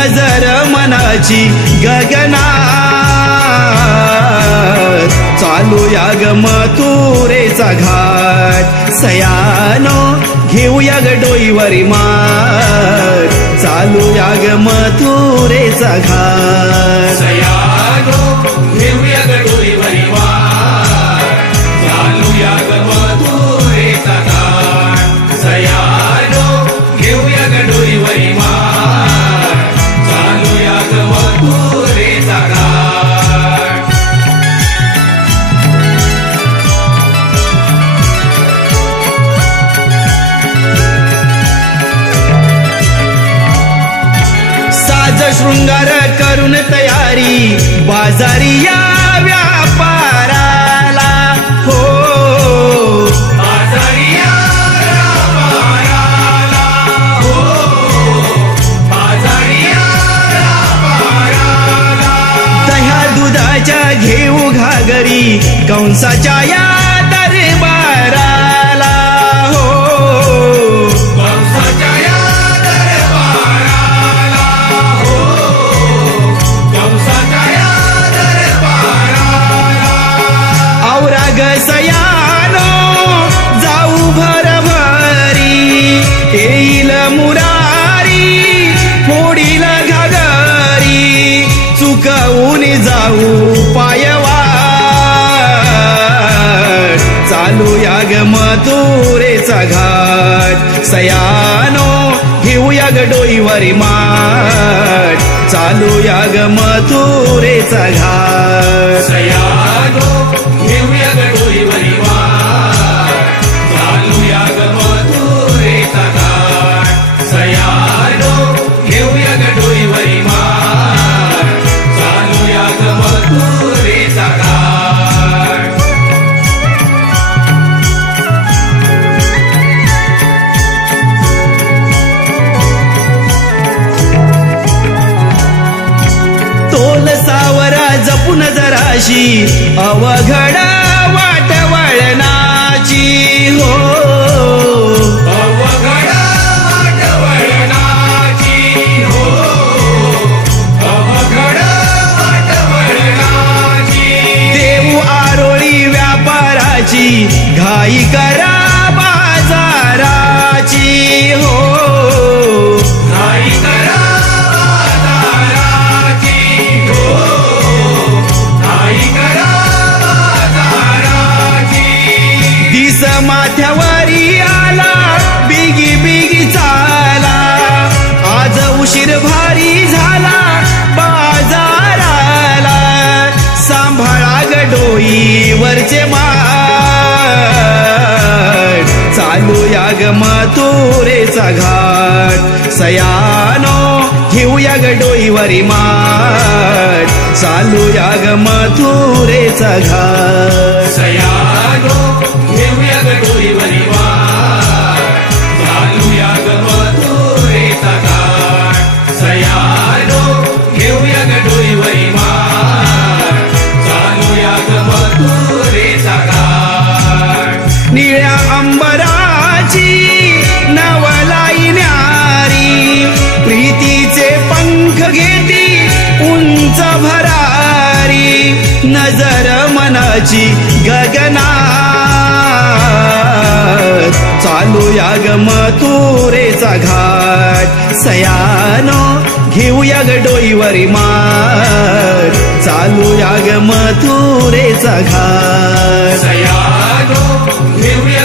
नजर मनाची गगनात चालूया ग मथुरेचा घाट सयानो घेऊया ग डोईवरी मात चालूया ग मथुरेचा घाट सयानो घेऊया ग डोईवरी मात चालूया ग मथुरेचा घाट सयानो घेऊया ग डोईवरी मात चालूया ग मथुरेचा घाट शृंगार करून तयारी बाजारी या व्यापाराला हो बाजारी या व्यापाराला हो बाजारी या व्यापाराला दह्या दुधाच्या घेऊ घागरी कंसाच्या या दरबाराला हो कंसाच्या या सयानो जाऊ भरभरी येईल मुरारी फोडील घागरी चुकवून जाऊ पायवाट चालूया ग मथुरेचा घाट सयानो घेऊया ग डोईवरी माट चालूया ग मथुरेचा घाट सयानो घेऊया ग डोईवरी मात चालूया ग मथुरेचा घाट सयानो घेऊया ग डोईवरी मात चालूया ग मथुरेचा घाट तोल सावरा जपून जराशी अवघड वाट वळणाची हो अवघड वाट वळणाची हो अवघड वाट वळणाची देऊ आरोळी व्यापाराची घाई करा बाजाराची हो घाई करा माथ्यावरी आला बिगी बिगी चाला आज उशीर भारी झाला बाजाराला सांभाळा ग डोईवरचे माठ चालूया ग मथुरेचा घाट सयानो घेऊया ग डोईवरी माठ चालूया ग मथुरेचा घाट सयानो घेऊया ग डोईवरी मात चालूया ग मथुरेचा घाट सयानो घेऊया ग डोईवरी मात चालूया ग मथुरेचा घाट निळ्या अंबराची नवलाई न्यारी प्रीतीचे पंख घेती उंच भरारी नजर मनाची गगनात चालूया ग मथुरेचा घाट सयानो घेऊया ग डोईवरी मात चालूया ग मथुरेचा घाट सयानो घेऊया